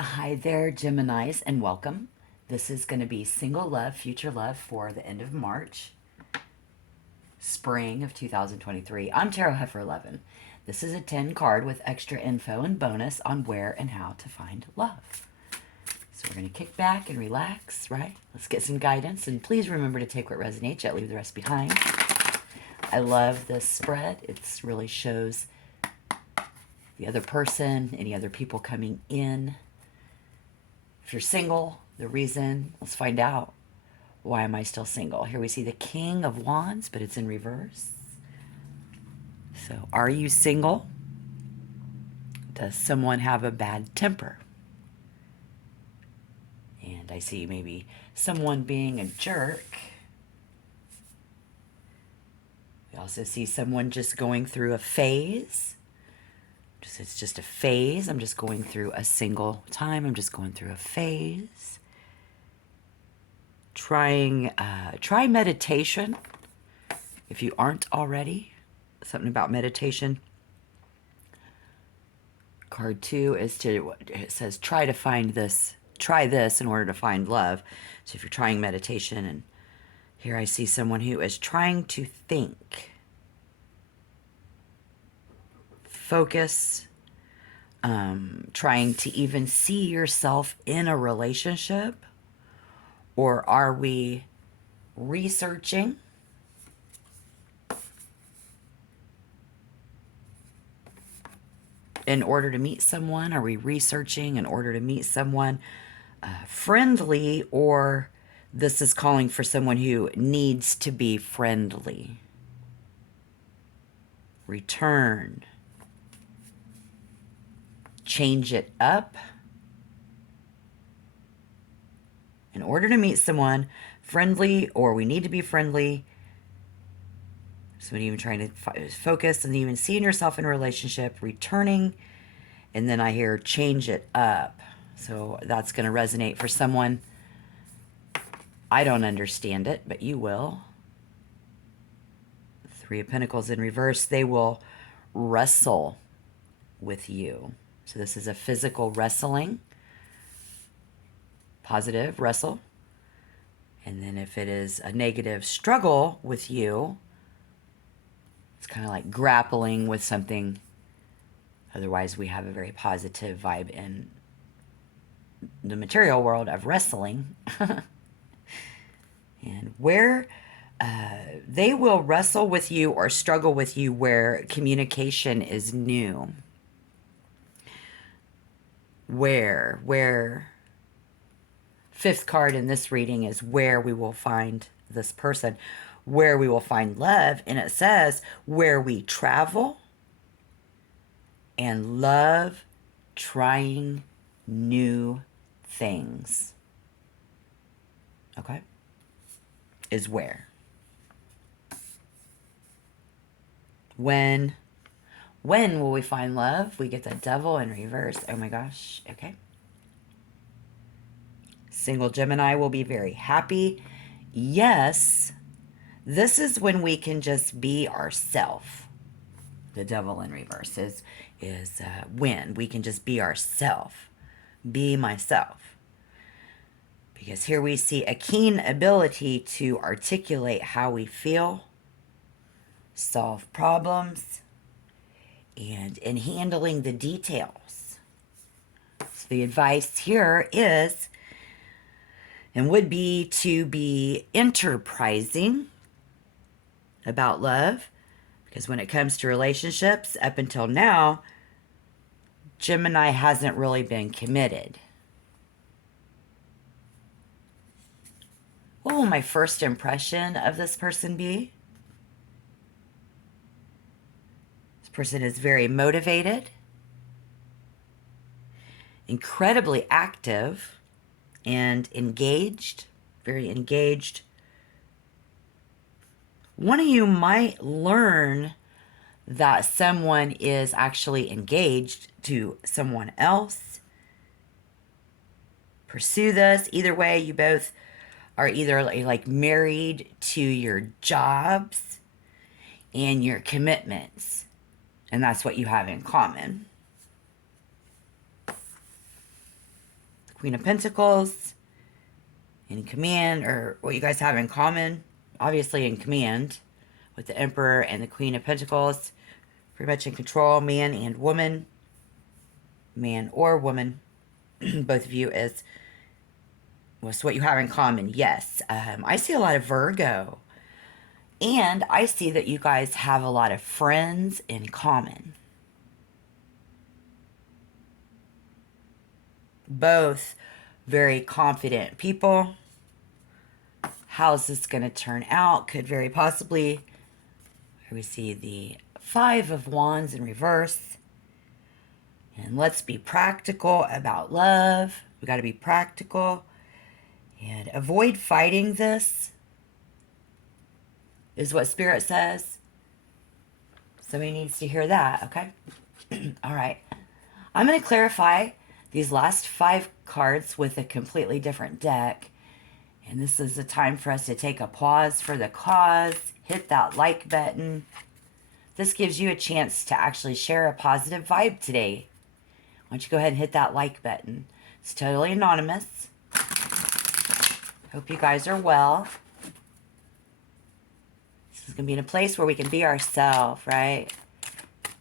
Hi there, Geminis, and welcome. This is going to be Single Love, Future Love for the end of March, spring of 2023. I'm Tarot Heifer 11. This is a 10 card with extra info and bonus on where and how to find love. So we're going to kick back and relax, right? Let's get some guidance, and please remember to take what resonates, yet leave the rest behind. I love this spread. It really shows the other person, any other people coming in. If you're single, the reason, let's find out. Why am I still single? Here we see the King of Wands, but it's in reverse. So, are you single? Does someone have a bad temper? And I see maybe someone being a jerk. We also see someone just going through a phase. It's just a phase. I'm just going through a single time. I'm just going through a phase. Try meditation if you aren't already. Something about meditation. Card 2 it says try this in order to find love. So if you're trying meditation, and here I see someone who is trying to think, focus, trying to even see yourself in a relationship. Or are we researching? In order to meet someone? Are we researching in order to meet someone friendly, or this is calling for someone who needs to be friendly? Return. Change it up. In order to meet someone friendly, or we need to be friendly. Someone even trying to focus and even seeing yourself in a relationship, returning. And then I hear change it up. So that's going to resonate for someone. I don't understand it, but you will. 3 of Pentacles in reverse. They will wrestle with you. So this is a physical wrestling. Positive, wrestle. And then if it is a negative struggle with you, it's kind of like grappling with something. Otherwise, we have a very positive vibe in the material world of wrestling. And where they will wrestle with you or struggle with you where communication is new. Where 5th card in this reading is where we will find this person, where we will find love. And it says where we travel and love trying new things. Okay? Is where. When will we find love? We get the Devil in reverse. Oh my gosh. Okay. Single Gemini will be very happy. Yes, this is when we can just be ourselves. The Devil in reverse is when we can just be ourselves. Be myself. Because here we see a keen ability to articulate how we feel, solve problems, and in handling the details. So the advice here is, and would be, to be enterprising about love. Because when it comes to relationships, up until now, Gemini hasn't really been committed. What will my first impression of this person be? This person is very motivated, incredibly active, and engaged, very engaged. One of you might learn that someone is actually engaged to someone else. Pursue this. Either way, you both are either like married to your jobs and your commitments. And that's what you have in common. Queen of Pentacles, in command, or what you guys have in common, obviously in command, with the Emperor and the Queen of Pentacles, pretty much in control, man and woman, man or woman, both of you is, what's what you have in common, yes. I see a lot of Virgo, and I see that you guys have a lot of friends in common. Both very confident people. How's this going to turn out? Could very possibly. Here we see the Five of Wands in reverse. And let's be practical about love. We got to be practical. And avoid fighting this, is what Spirit says. Somebody needs to hear that, okay? All right. I'm going to clarify these last 5 cards with a completely different deck. And this is the time for us to take a pause for the cause. Hit that like button. This gives you a chance to actually share a positive vibe today. Why don't you go ahead and hit that like button. It's totally anonymous. Hope you guys are well. This is going to be in a place where we can be ourselves, right?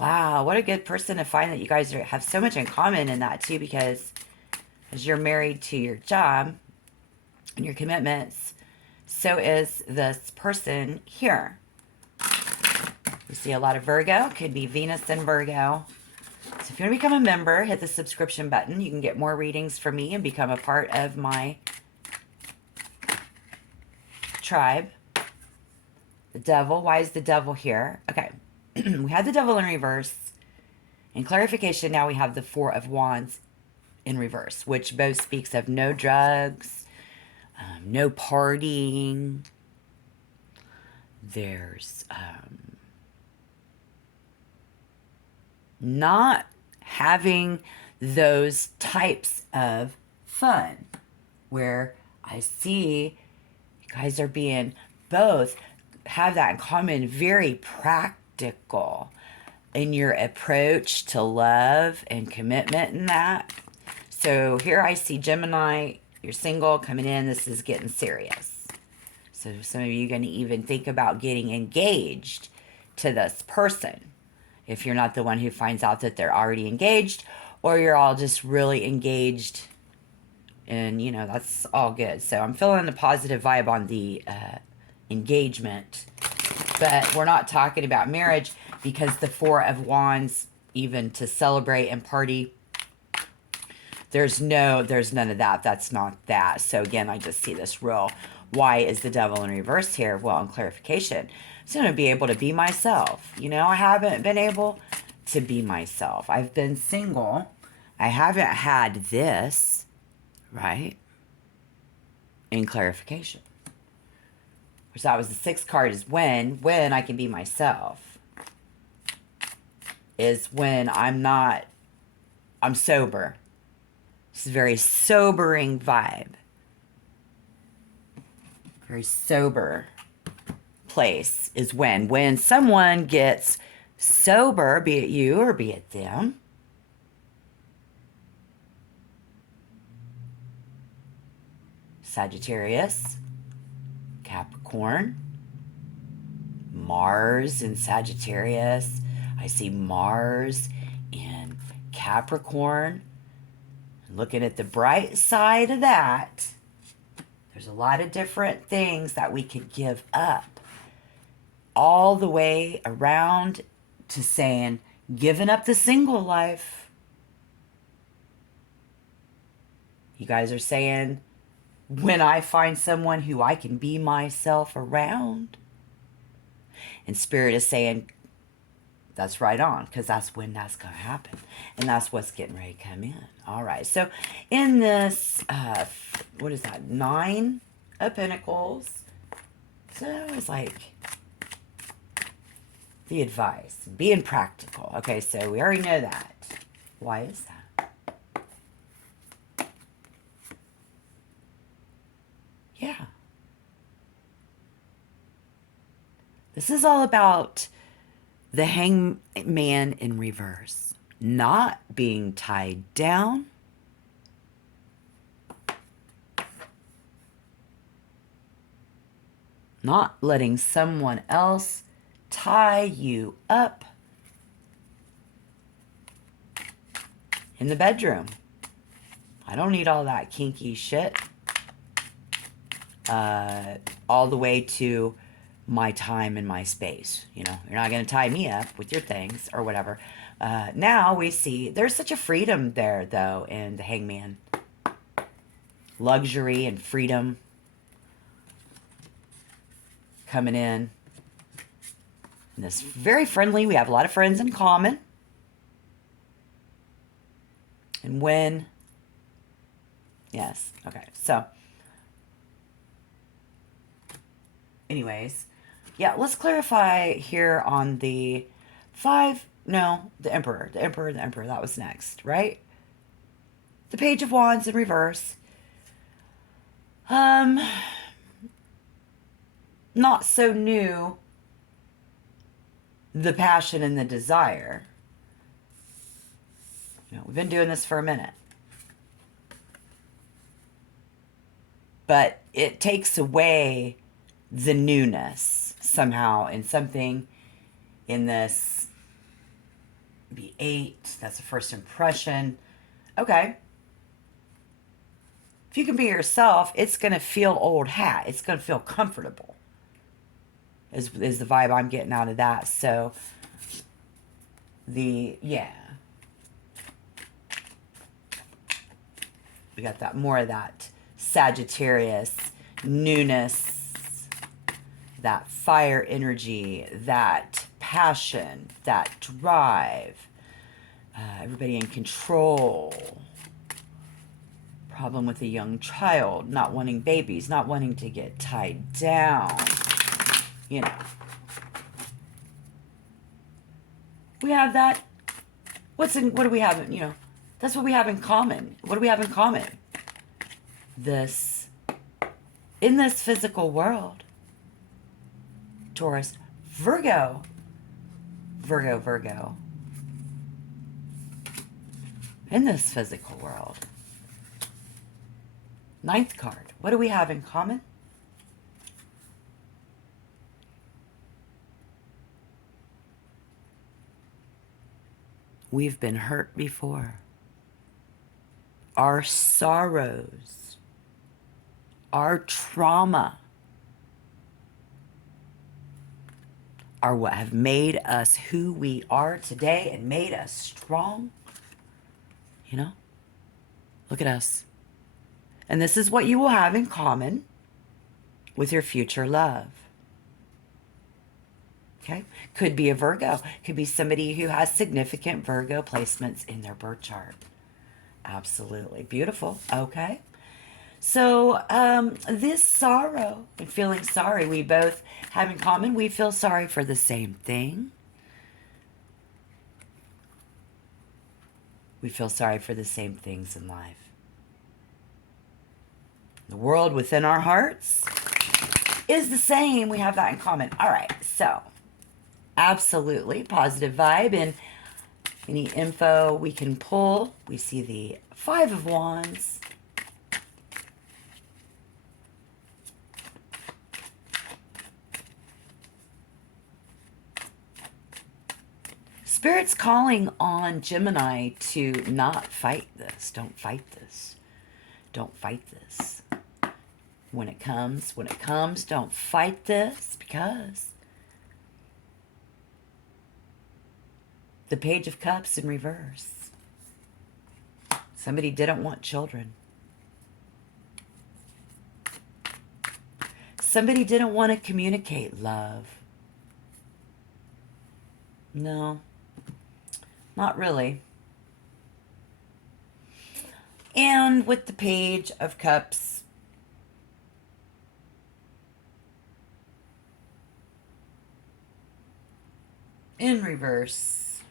Wow, what a good person to find that you guys have so much in common in that too, because as you're married to your job and your commitments, so is this person here. We see a lot of Virgo, could be Venus and Virgo. So if you want to become a member, hit the subscription button. You can get more readings from me and become a part of my tribe. The Devil, why is the Devil here? Okay. We had the Devil in reverse. In clarification, now we have the Four of Wands in reverse, which both speaks of no drugs, no partying. There's not having those types of fun, where I see you guys are being both have that in common, very practical in your approach to love and commitment in that. So here I see Gemini, you're single, coming in, this is getting serious. So some of you are going to even think about getting engaged to this person. If you're not the one who finds out that they're already engaged, or you're all just really engaged, and you know, that's all good. So I'm feeling the positive vibe on the engagement, but we're not talking about marriage, because the Four of Wands, even to celebrate and party, there's none of that. That's not that. So again, I just see this real, why is the Devil in reverse here? Well, in clarification, I'm going to be able to be myself. You know, I haven't been able to be myself. I've been single. I haven't had this, right? In clarification. Which that was the 6th card, is when I can be myself. Is when I'm sober. It's a very sobering vibe. Very sober place is when someone gets sober, be it you or be it them. Sagittarius, Capricorn, Mars in Sagittarius. I see Mars in Capricorn. Looking at the bright side of that, there's a lot of different things that we could give up. All the way around to saying, giving up the single life. You guys are saying, when I find someone who I can be myself around. And Spirit is saying, that's right on, because that's when that's going to happen. And that's what's getting ready to come in. All right. So in this, what is that? 9 of Pentacles. So it's like the advice, being practical. Okay, so we already know that. Why is that? Yeah. This is all about the Hangman in reverse. Not being tied down. Not letting someone else tie you up in the bedroom. I don't need all that kinky shit. All the way to my time and my space. You know, you're not going to tie me up with your things or whatever. Now we see there's such a freedom there, though, in the Hangman. Luxury and freedom coming in. And this very friendly. We have a lot of friends in common. And when... Yes. Okay. So... Anyways, yeah, let's clarify here on the the Emperor. The Emperor, that was next, right? The Page of Wands in reverse. Not so new. The passion and the desire. You know, we've been doing this for a minute. But it takes away the newness somehow in something in this. Be 8. That's a first impression. Okay. If you can be yourself, it's going to feel old hat. It's going to feel comfortable. Is the vibe I'm getting out of that. So, yeah. We got that more of that Sagittarius newness. That fire energy, that passion, that drive, everybody in control. Problem with a young child, not wanting babies, not wanting to get tied down. You know. We have that. What do we have, you know, that's what we have in common. What do we have in common? In this physical world, Taurus, Virgo. In this physical world. 9th card. What do we have in common? We've been hurt before. Our sorrows, our trauma are what have made us who we are today and made us strong. You know? Look at us. And this is what you will have in common with your future love. Okay? Could be a Virgo. Could be somebody who has significant Virgo placements in their birth chart. Absolutely. Beautiful. Okay? So, this sorrow and feeling sorry, we both have in common. We feel sorry for the same thing. We feel sorry for the same things in life. The world within our hearts is the same. We have that in common. All right. So, absolutely positive vibe. And any info we can pull, we see the 5 of Wands. Spirit's calling on Gemini to not fight this. Don't fight this. Don't fight this. When it comes, don't fight this, because the Page of Cups in reverse. Somebody didn't want children. Somebody didn't want to communicate love. No. Not really. And with the Page of Cups, in reverse,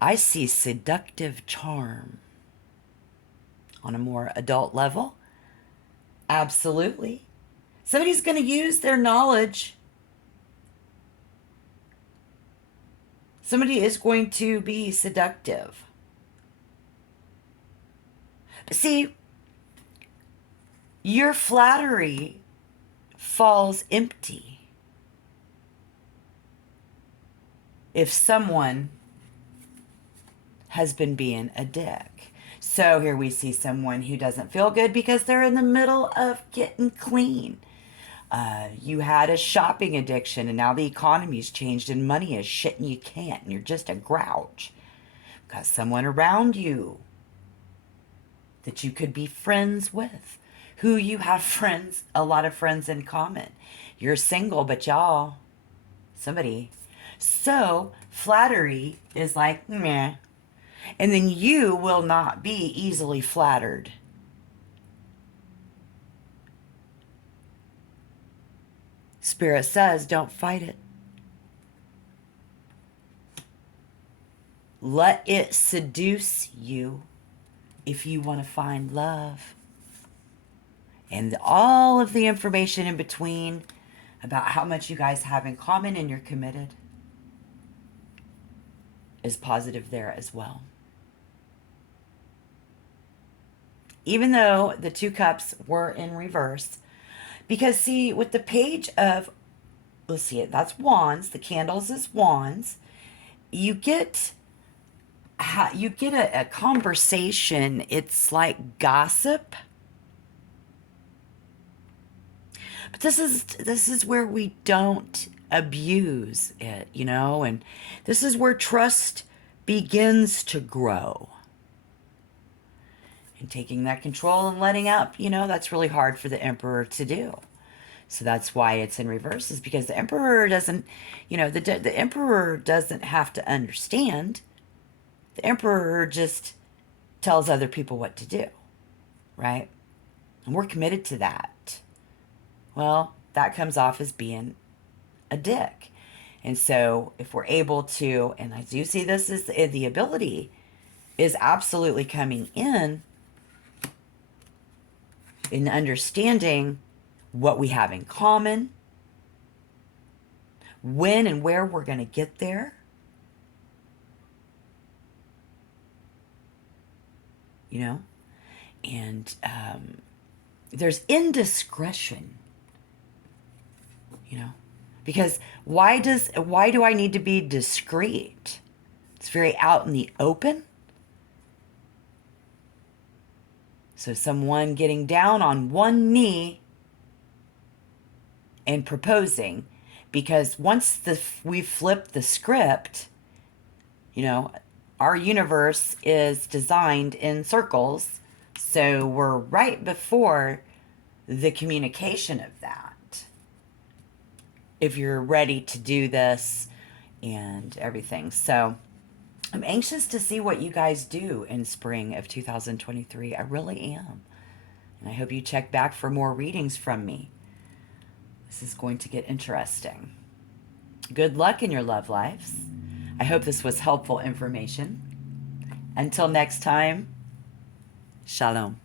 I see seductive charm on a more adult level. Absolutely. Somebody's going to use their knowledge. Somebody is going to be seductive. But see, your flattery falls empty if someone has been being a dick. So here we see someone who doesn't feel good because they're in the middle of getting clean. You had a shopping addiction and now the economy's changed and money is shit and you can't and you're just a grouch. Got someone around you that you could be friends with, who you have friends, a lot of friends in common. You're single, but y'all, somebody. So flattery is like, meh. And then you will not be easily flattered. Spirit says, don't fight it. Let it seduce you if you want to find love. And all of the information in between about how much you guys have in common and you're committed is positive there as well. Even though the 2 cups were in reverse, because see, with the page of, let's see, that's wands, the candles is wands, you get a conversation. It's like gossip. But this is where we don't abuse it, you know, and this is where trust begins to grow. And taking that control and letting up, you know, that's really hard for the Emperor to do. So that's why it's in reverse, is because the Emperor doesn't, you know, the Emperor doesn't have to understand. The Emperor just tells other people what to do, right? And we're committed to that. Well, that comes off as being a dick. And so if we're able to, and I do see this as the ability is absolutely coming in understanding what we have in common, when and where we're going to get there. You know, and there's indiscretion, you know, because why do I need to be discreet? It's very out in the open. So someone getting down on one knee and proposing, because once we flip the script, you know, our universe is designed in circles, so we're right before the communication of that. If you're ready to do this and everything. So I'm anxious to see what you guys do in spring of 2023. I really am. And I hope you check back for more readings from me. This is going to get interesting. Good luck in your love lives. I hope this was helpful information. Until next time, shalom.